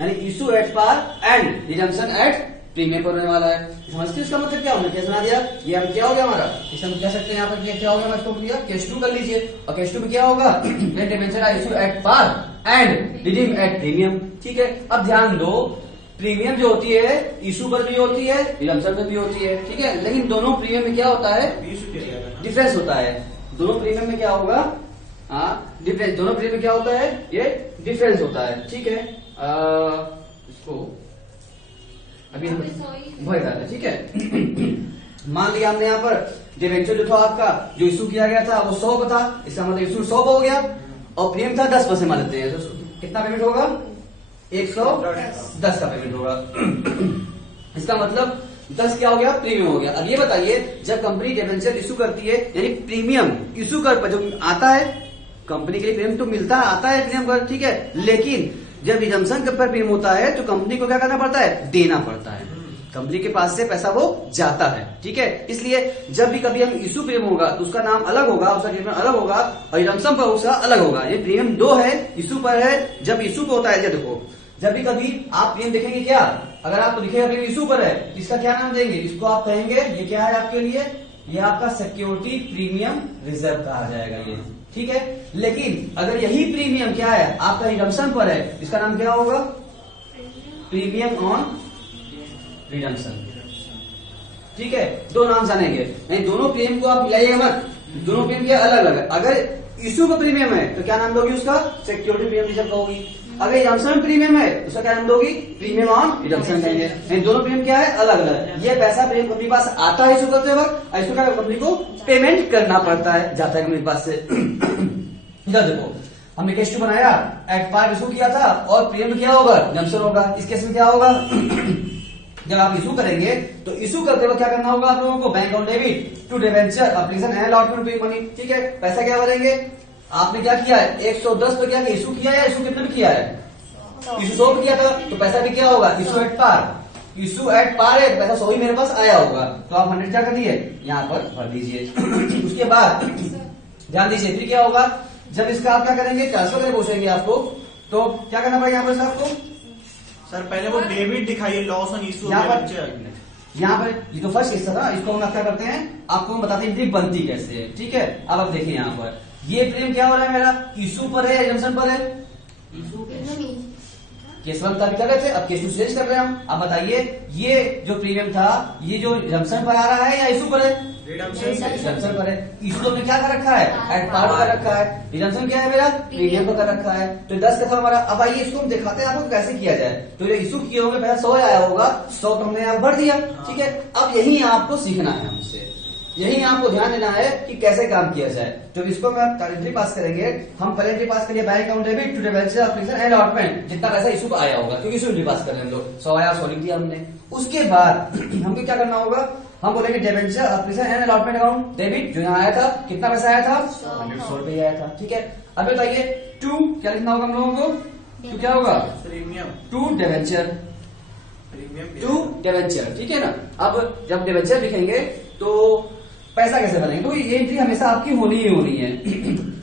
यानी issue at par and redemption at premium पर होने वाला है। समझते इसका मतलब क्या हमने क्या सुना दिया, ये हम क्या हो गया हमारा, इसे हम कह सकते हैं यहाँ पर क्या हो गया, मैं इसको लिया केस 2 कर लीजिए, और केस 2 में क्या होगा, when debenture are issue at par and redeem at premium. ठीक है, अब ध्यान दो, प्रीमियम जो होती है इशू पर भी होती है, रिडम्पशन पर भी होती है। ठीक है, लेकिन दोनों प्रीमियम में क्या होता है, डिफरेंस होता है। दोनों प्रीमियम में क्या होगा, डिफरेंस, दोनों प्रीमियम में क्या होता है, ये डिफरेंस होता है। ठीक है, इसको अभी वही बात है। ठीक है, मान लिया हमने यहाँ पर डिबेंचर जो था आपका, जो इशू किया गया था वो 100 का था, इसका मतलब इशू 100 हो गया, और प्रीमियम था 10% मान लेते हैं, तो कितना पेमेंट होगा, 110 का पेमेंट होगा। इसका मतलब 10 क्या हो गया, प्रीमियम हो गया। अब ये बताइए, जब कंपनी डिबेंचर इशू करती है, यानी प्रीमियम इशू कर जो आता है, कंपनी के लिए प्रीमियम तो मिलता है, आता है प्रीमियम पर, ठीक है, लेकिन जब रिडम्पशन पर प्रीमियम होता है तो कंपनी को क्या करना पड़ता है, देना पड़ता है, कंपनी के पास से पैसा वो जाता है। ठीक है, इसलिए जब भी कभी हम इशू प्रीमियम होगा तो उसका नाम अलग होगा, उसका ट्रीटमेंट अलग होगा, और रिडम्पशन पर उसका अलग होगा। ये प्रीमियम 2 है, इशू पर है। जब इशू पे होता है, देखो जब भी कभी आप प्रीमियम देखेंगे, क्या अगर आपको दिखेगा प्रीमियम इशू पर है, इसका क्या नाम देंगे, इसको आप कहेंगे, ये क्या है आपके लिए, ये आपका सिक्योरिटी प्रीमियम रिजर्व कहा जाएगा ये। ठीक है, लेकिन अगर यही प्रीमियम क्या है आपका रिडम्पशन पर है, इसका नाम क्या होगा, प्रीमियम ऑन रिडम्पशन। ठीक है, 2 नाम जानेंगे, नहीं दोनों प्रीमियम को आप मिलाइए मत, दोनों प्रीमियम के अलग अलग है। अगर इशू का प्रीमियम है तो क्या नाम दोगी उसका, सिक्योरिटी प्रीमियम रिजर्व कहोगी। अगर रिडम्पशन प्रीमियम है उसका क्या नाम दोगी, प्रीमियम ऑन रिडम्पशन कहेंगे। नहीं दोनों प्रीमियम क्या है, अलग अलग। ये पैसा प्रीमियम कंपनी के पास आता है इशू करते वक्त, इशू का कंपनी को पेमेंट करना पड़ता है, जाता है कंपनी के पास से। इधर देखो, हमने केस 2 बनाया, एट पार इशू किया था और प्रीमियम क्या होगा, रिडम्पशन होगा। इस केस में क्या होगा, जब आप इशू करेंगे तो इशू करते वक्त क्या करना होगा आप लोगों को, bank on debit to debenture application and allotment to money. ठीक है, पैसा क्या भरेंगे, आपने क्या किया है, 110 पे क्या इशू किया है, इशू कितने में किया है, इशू 100 पे किया था, तो पैसा भी क्या होगा, issue at par, issue at par है, पैसा 100 ही मेरे पास आया होगा, तो आप 100 क्या कर दिए, यहाँ पर भर दीजिए। उसके बाद ध्यान दीजिए, फिर क्या होगा, जब इसका आप क्या करेंगे, ट्रांसफर करके पूछेंगे आपको, तो क्या करना पड़ेगा यहाँ पर आपको, सर पहले वो डेबिट दिखाइए, लॉस ऑन इशू। यहाँ पर ये तो फर्स्ट केस था ना, इसको हम क्या करते हैं, आपको हम बताते हैं एंट्री बनती कैसे है। ठीक है, अब आप देखिए यहाँ पर ये प्रीमियम क्या हो रहा है मेरा, इशू पर है, रिडम्पशन पर है, केस 1 का क्या करते हैं, अब केस 2 चेंज कर रहे हैं हम। अब बताइए ये जो प्रीमियम था, ये जो रिडम्पशन पर आ रहा है या इशू पर है, रिडम्पशन पर है। इशू ने क्या कर रखा है, एट पार कर रखा है, रिडम्पशन क्या है मेरा, प्रीमियम पर कर रखा है। तो 10 का था हमारा। अब आइए इसको हम दिखाते हैं आपको कैसे किया जाए। तो जो इशू किए होंगे पहले 100 आया होगा, 100 तो हमने यहाँ भर दिया। ठीक है, अब यही आपको सीखना है हमसे, यही आपको ध्यान देना है कि कैसे काम किया जाए। तो इसको हम एंट्री पास करेंगे, हम पहले एंट्री पास करिए, bank account debit to debenture application and allotment, जितना पैसा इशू को आया होगा, क्योंकि इशू एंट्री पास कर रहे हैं हम लोग, 100 आया 100 लिख दिया हमने। उसके बाद हमको क्या करना होगा, हम बोलेंगे debenture application and allotment account debit, जो यहाँ आया था, कितना पैसा आया था, 100 रुपये आया था। ठीक है, अब बताइए टू क्या लिखना होगा हम लोगों को, तो क्या होगा, premium to debenture, to debenture. ठीक है ना, अब जब डिबेंचर लिखेंगे तो पैसा कैसे बनेंगे, तो ये एंट्री हमेशा आपकी होनी ही होनी है।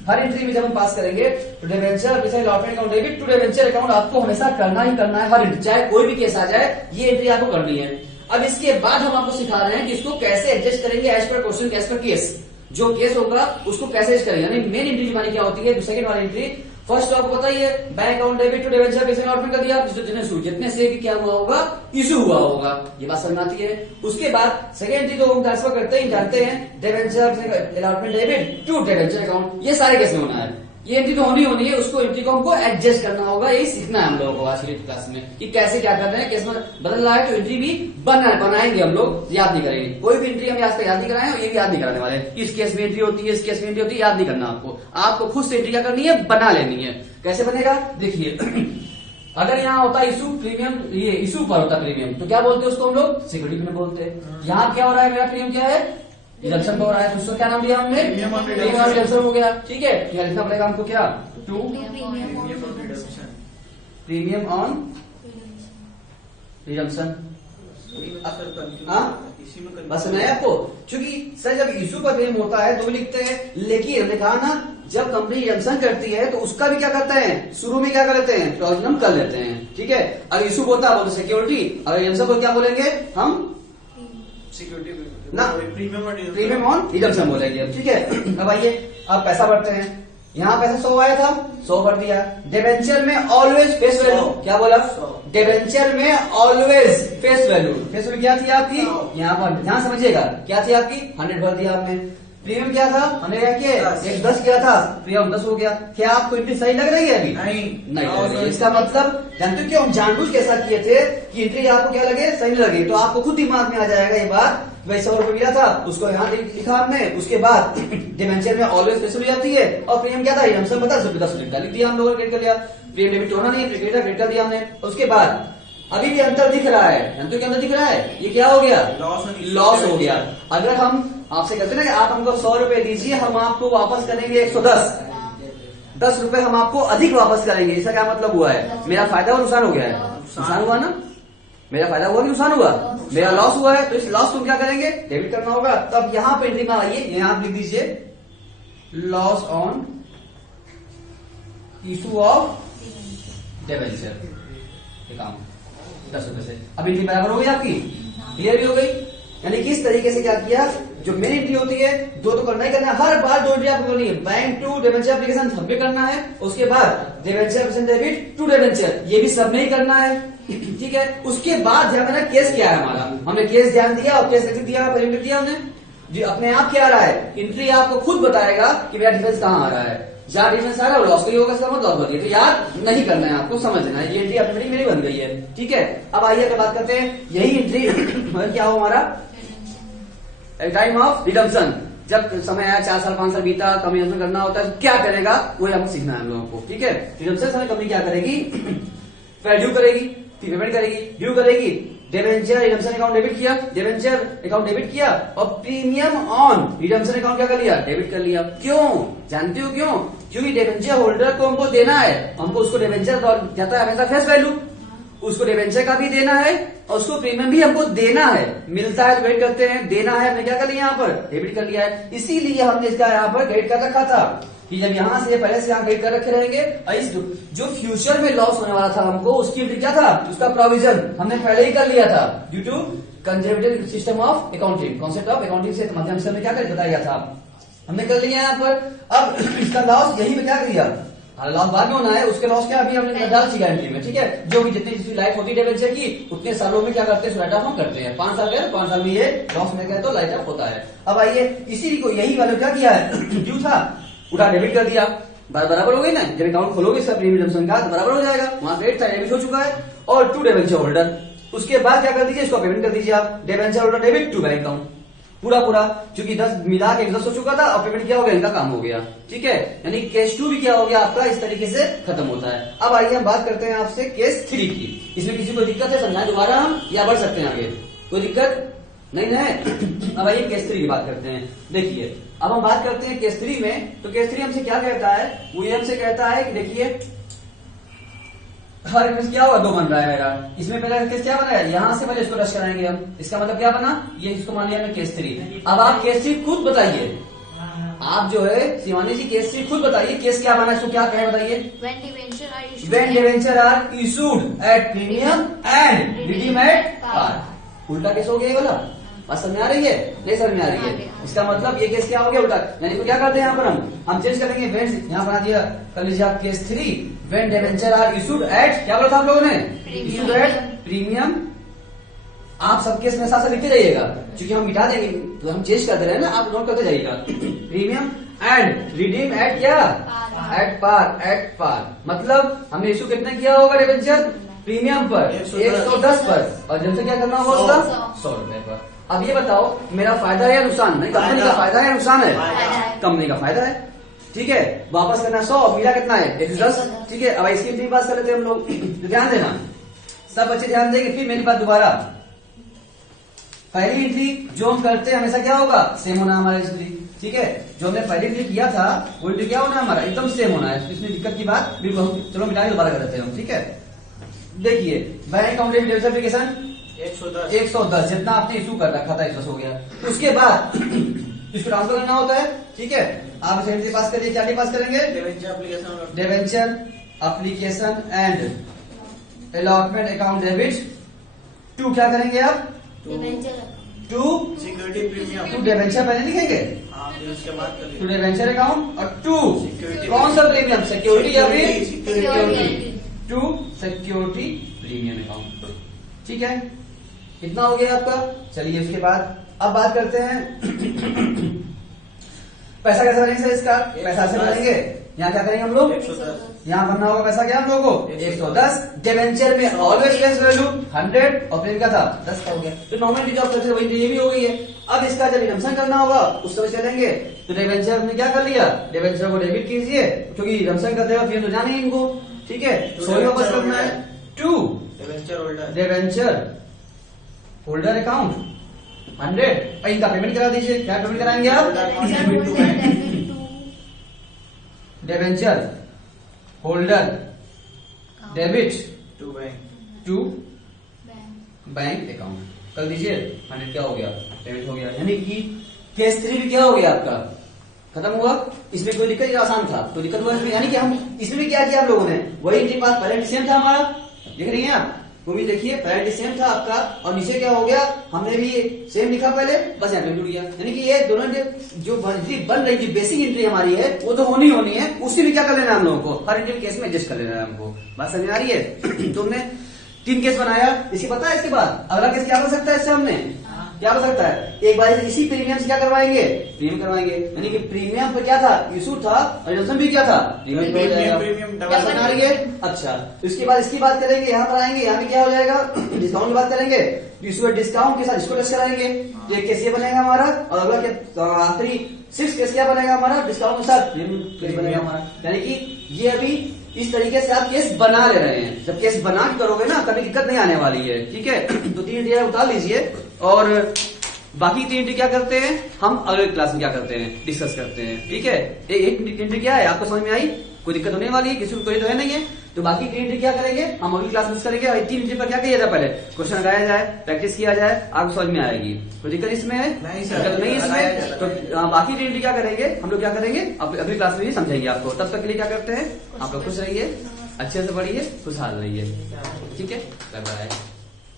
हर एंट्री में जब हम पास करेंगे तो debenture allotment account debit to debenture account आपको हमेशा करना ही करना है, हर एंट्री, चाहे कोई भी केस आ जाए, ये एंट्री आपको करनी है। अब इसके बाद हम आपको सिखा रहे हैं कि इसको कैसे एडजस्ट करेंगे as per question, as per case, जो केस होगा उसको कैसे एडजस्ट करेंगे। यानी मेन एंट्री हमारी क्या होती है, सेकंड वाली एंट्री। फर्स्ट तो आपको पता ही है, bank account debit to debenture कैसे अलॉटमेंट कर दिया, जितने से क्या हुआ होगा, इशू हुआ होगा, ये बात समझ आती है। उसके बाद सेकंड एंट्री तो हम ट्रांसफर करते ही जानते हैं, debenture allotment debit to debenture account, ये सारे कैसे होना है, ये एंट्री तो होनी होनी है, उसको एंट्री को हमको एडजस्ट करना होगा। यही सीखना है हम लोगों को आज की क्लास में, कि कैसे क्या कर रहे हैं, केस में बदल रहा है तो एंट्री भी बनाएंगे हम लोग, याद नहीं करेंगे। कोई भी एंट्री हम आज तक याद नहीं कराए और ये भी याद नहीं कराने वाले। इस केस में एंट्री होती है, इस केस में एंट्री होती है, याद नहीं करना आपको खुद से एंट्री क्या करनी है, बना लेनी है। कैसे बनेगा देखिए, अगर यहाँ होता इशू प्रीमियम, ये इशू पर होता प्रीमियम, तो क्या बोलते हैं उसको हम लोग, सिक्योरिटी प्रीमियम बोलते हैं। यहाँ क्या हो रहा है, मेरा प्रीमियम क्या है, रिडम्पशन हो रहा है, तो उसको क्या नाम दिया हमने, प्रीमियम ऑन रिडम्पशन हो गया। ठीक है, क्या लिखना पड़ेगा हमको, क्या, टू प्रीमियम ऑन रिडम्पशन। बस नहीं आपको, क्योंकि सर जब इशू पर प्रीमियम होता है तो भी लिखते हैं, लेकिन हमने कहा ना जब कंपनी रिडम्पशन करती है तो उसका भी क्या करते हैं, शुरू में क्या कर लेते हैं, प्रोविजन कर लेते हैं। ठीक है। अगर इशू बोलता बोलते सिक्योरिटी, अगर रिडम्पशन को क्या बोलेंगे हम? सिक्योरिटी ना प्रीमियम ऑन रिडम्पशन बोलेंगे, ठीक है। अब आइए, अब पैसा भरते हैं। यहाँ पैसा 100 आया था, 100 भर दिया। डिवेंचर में ऑलवेज फेस वैल्यू, क्या बोला? डिवेंचर में always face value, face value क्या थी आपकी? यहाँ पर ध्यान समझिएगा, क्या थी आपकी? 100 भर दिया आपने। प्रीमियम क्या था? हमने क्या किया? 10 किया था, प्रीमियम 10 हो गया। क्या आपको एंट्री सही लग रही है अभी? नहीं लग रही है। इसका मतलब जानते हो क्यों हम जानबूझ के ऐसा किए थे कि एंट्री आपको क्या लगे? सही नहीं लगे। तो आपको खुद दिमाग में आ जाएगा ये बात, भाई 100 रुपए मिला था, उसको यहाँ लिखा हमने। उसके बाद डिवेंचर में ऑलवेज फेस वैल्यू जाती है, और प्रीमियम क्या था? रिडम्पशन पता 10 रुपए लिख दिया हम लोगों ने, क्रेडिट कर लिया। प्रीमियम डेबिट होना नहीं, क्रेडिट कर दिया हमने। उसके बाद अभी भी अंतर दिख रहा है, अंतर क्या अंतर दिख रहा है? ये क्या हो गया? लॉस हो गया। अगर हम आपसे कहते हैं ना आप हमको 100 रुपए दीजिए, हम आपको वापस करेंगे 110, 10 रुपए हम आपको अधिक वापस करेंगे। इसका क्या मतलब हुआ है? मेरा फायदा और नुकसान हो गया है? नुकसान हुआ ना? मेरा फायदा हुआ कि नुकसान हुआ? मेरा लॉस हुआ है, तो इस लॉस को क्या करेंगे? डेबिट करना होगा। तब यहाँ पे एंट्री में आइए, यहाँ आप लिख दीजिए loss on issue of debenture, काम 10 रुपए से। अब एंट्री बराबर हो गई आपकी, क्लियर भी हो गई। यानी किस तरीके से क्या किया, जो मेन एंट्री होती है दो तो करना ही करना है, हर बार 2 एंट्री आपको करनी है। Bank to debenture application submit करना है, उसके बाद डिवेंचर डेबिट टू डिवेंचर, ये भी सब में ही करना है, ठीक है। उसके बाद ध्यान देना केस क्या है हमारा, हमने केस ध्यान दिया और केस लिख दिया, लिख दिया हमने जी। अपने आप क्या आ रहा है? एंट्री आपको खुद बताएगा कि मेरा डिफेंस कहाँ आ रहा है। जहां डिफेंस आ रहा है लॉस का ही होगा, इसका मतलब लॉस बन गई। तो याद नहीं करना है आपको, समझना है। ये एंट्री ऑटोमेटिक मेरी बन गई है, ठीक है। अब आइए अगर बात करते हैं, यही एंट्री क्या हो हमारा टाइम ऑफ रिडम्पशन। जब समय आया 4 साल 5 साल बीता, कंपनी रिडम्पशन करना होता है, तो क्या करेगा वही हमको सीखना है हम लोगों को, ठीक है। रिडम्पशन समय कंपनी क्या करेगी? ड्यू करेगी, पेमेंट करेगी, ड्यू करेगी। डिवेंचर रिडम्पशन अकाउंट डेबिट किया, डिवेंचर अकाउंट डेबिट किया, और प्रीमियम ऑन रिडम्पशन अकाउंट क्या कर लिया? डेबिट कर लिया। क्यों जानते हो क्यों? क्योंकि डिवेंचर होल्डर को हमको देना है, हमको उसको डिवेंचर जाता है हमेशा फेस वैल्यू, उसको डिवेंचर का भी देना है और उसको प्रीमियम भी हमको देना है। मिलता है तो वेट करते हैं, देना है हमने क्या कर लिया? यहाँ पर डेबिट कर लिया है। इसीलिए हमने इसका यहाँ पर क्रेडिट कर रखा था कि जब यहाँ से पहले से यहाँ क्रेडिट कर रखे रहेंगे, इस जो फ्यूचर में लॉस होने वाला था हमको, उसकी क्या था? उसका प्रोविजन हमने पहले ही कर लिया था, due to conservative system of accounting, concept of accounting से माध्यम से हमने क्या कर बताया था, हमने कर लिया यहाँ पर। अब इसका लॉस यही में क्या किया? लॉस बाद में होना है, उसके लॉस क्या अभी हमने डाल दी गारंटी में, ठीक है। जो भी जितनी लाइफ होती है डिवेंचर की, उतने सालों में क्या करते हैं? राइट ऑफ हम करते हैं। 5 साल गए, 5 साल में ये लॉस में गए तो राइट ऑफ होता है। अब आइए, इसी को यही वाले क्या किया है? ड्यू था, उठा डेबिट कर दिया, बराबर हो गई ना। जब अकाउंट खोलोगे इसका प्रीमियम रिडम्पशन का तो बराबर हो जाएगा, वहां क्रेडिट था डेबिट हो चुका है। और टू डिवेंचर होल्डर, उसके बाद क्या कर दीजिए? इसको पेमेंट कर दीजिए आप, debenture holder debit to bank account, पूरा क्योंकि 10 मिला के 10 हो चुका था और पेमेंट क्या हो गया? इनका काम हो गया, ठीक है। यानी केस 2 भी क्या हो गया आपका? इस तरीके से खत्म होता है। अब आइए हम बात करते हैं आपसे केस 3 की। इसमें किसी को दिक्कत है? समझाएं दोबारा हम या बढ़ सकते हैं आगे? कोई दिक्कत नहीं है? अब आइए केस 3 की बात करते हैं। देखिए अब हम बात करते हैं केस 3 में। तो केस 3 हमसे क्या कहता है? वो ये हमसे कहता है कि देखिए हर केस क्या हुआ? 2 बन रहा है मेरा। इसमें पहला केस क्या बना है? यहां से पहले इसको रश कराएंगे हम। इसका मतलब क्या बना? ये इसको मान लिया हमने केस 3। अब आप केस 3 खुद बताइए, आप जो है शिवानी जी केस 3 खुद बताइए, केस क्या बना? इसको क्या कहे बताइए? When debenture are issued at premium and redeemed at par। उल्टा केस हो गया ये वाला, बात समझ में आ रही है? नहीं समझ में आ रही है? इसका मतलब ये केस क्या हो गया? उल्टा। यानी तो क्या करते हैं यहाँ पर हम चेंज करेंगे। वेन यहाँ बना दिया, कर लीजिए आप case 3, when debenture are issued at, क्या बोला था आप लोगों ने? Issued at premium. आप सब केस में साथ साथ लिखते जाइएगा, क्योंकि हम मिटा देंगे तो हम चेंज करते रहे ना, आप नोट करते जाइएगा। प्रीमियम एंड रिडीम एट क्या? At par, at par. मतलब हमने इशू कितना किया होगा डिवेंचर? प्रीमियम पर 110 पर, और जब से क्या करना होगा उसका? 100 रुपए पर। अब ये बताओ मेरा फायदा है या नुकसान? नहीं, कंपनी का फायदा है या नुकसान है? कंपनी का फायदा है, ठीक है। वापस करना 100, मिला कितना है? 110, ठीक है। अब इसकी एंट्री पास कर लेते हैं हम लोग। तो ध्यान देना, सब बच्चे ध्यान देंगे। फिर मेरी बात दोबारा, पहली एंट्री जो हम करते हैं हमेशा क्या होगा? सेम होना हमारा एंट्री, ठीक है। जो हमने पहली एंट्री किया था वो एंट्री क्या होना हमारा? एकदम सेम होना है। इसमें दिक्कत की बात बिल्कुल, चलो मिटाने दोबारा कर देते हैं हम, ठीक है। देखिए बैंक अकाउंट डेबिट एप्लीकेशन 110 जितना आपने इशू कर रखा था 110 हो गया। उसके बाद इसको ट्रांसफर करना होता है, ठीक है। आप इसे एंट्री पास करिए, क्या पास करेंगे? Debenture application and allotment account debit to क्या करेंगे आप? To security premium. To debenture पहले लिखेंगे, हाँ फिर उसके बाद कर टू लीजिए। डिबेंचर अकाउंट और टू Security कौन सा प्रीमियम? सिक्योरिटी या फिर security. To security premium account. ठीक है, कितना हो गया आपका? चलिए उसके बाद अब बात करते हैं पैसा कैसे बनेंगे सर इसका? पैसा से बनेंगे, यहाँ क्या करेंगे हम लोग? 110। यहाँ बनना होगा पैसा क्या हम लोगों को? 110। डिबेंचर में ऑलवेज लेस वैल्यू 100 और प्रीमियम क्या था? 10 का हो गया। तो नॉमिनल जो आप वही ये भी हो गई है। अब इसका जब रिडम्पशन करना होगा उस समय चलेंगे तो डिबेंचर में क्या कर लिया? डिबेंचर को डेबिट कीजिए क्योंकि रिडम्पशन करते हुए फिर तो जाने ही इनको। ठीक है, सो वापस करना है to debenture holder. Debenture holder account 100 और इनका पेमेंट करा दीजिए। क्या पेमेंट कराएंगे आप? Debenture holder debit to bank. To bank account कर दीजिए। 100 क्या हो गया? पेमेंट हो गया। यानी कि केस 3 भी क्या हो गया आपका? खत्म हुआ। इसमें कोई दिक्कत? आसान था, कोई दिक्कत हुआ इसमें? यानी कि हम इसमें भी क्या किया आप लोगों ने? वही इनके पास पहले सेम था हमारा, देख रही हैं आप? वो भी देखिए पहले सेम था आपका और नीचे क्या हो गया? हमने भी सेम लिखा पहले, बस यहाँ पे जुड़ गया। यानी कि ये दोनों जो बन रही जो बेसिक एंट्री हमारी है वो तो होनी है, उसी में क्या कर लेना है हम लोगों को? हर एंट्री केस में एडजस्ट कर लेना है हमको। बात समझ आ रही है? तो हमने 3 केस बनाया। इसके पता है इसके बाद अगला केस क्या बन सकता है? इससे हमने क्या हो सकता है? एक बार इसी प्रीमियम से क्या करवाएंगे? प्रीमियम करवाएंगे। यानी कि प्रीमियम पर क्या था? इशू था और रिडम्पशन भी क्या था? प्रीमियम डबल क्या बना रही है? अच्छा, तो इसके बाद इसकी बात करेंगे, यहाँ पर आएंगे, यहाँ पे क्या हो जाएगा? डिस्काउंट की बात करेंगे, इशू डिस्काउंट के साथ इसको टेस्ट कराएंगे। तो एक केस ये बनेगा हमारा और अगला के आखिरी 6 केस क्या बनेगा हमारा? डिस्काउंट के साथ केस बनेगा हमारा। यानी कि ये अभी इस तरीके से आप केस बना ले रहे हैं। जब केस बना के करोगे ना कभी दिक्कत नहीं आने वाली है। ठीक है, तो 3 एंट्री उतार लीजिए और बाकी 3 एंट्री क्या करते हैं हम अगले क्लास में क्या करते हैं? डिस्कस करते हैं। ठीक है, एक एंट्री क्या है आपको समझ में आई? कोई दिक्कत होने वाली है? किसी को कोई तो है नहीं है? तो बाकी 3 एंट्री क्या करेंगे हम अगली क्लास में करेंगे। और 3 एंट्री पर क्या किया जाए? पहले क्वेश्चन लगाया जाए, प्रैक्टिस किया जाए, आपको समझ में आएगी। कोई दिक्कत इसमें है? नहीं सर, दिक्कत नहीं इसमें। तो बाकी 3 एंट्री क्या करेंगे हम लोग? क्या करेंगे अगली क्लास में ही समझाएंगे आपको। तब तक के लिए क्या करते हैं? आप लोग खुश रहिए, अच्छे से पढ़िए, खुशहाल रहिए। ठीक है, बाय बाय।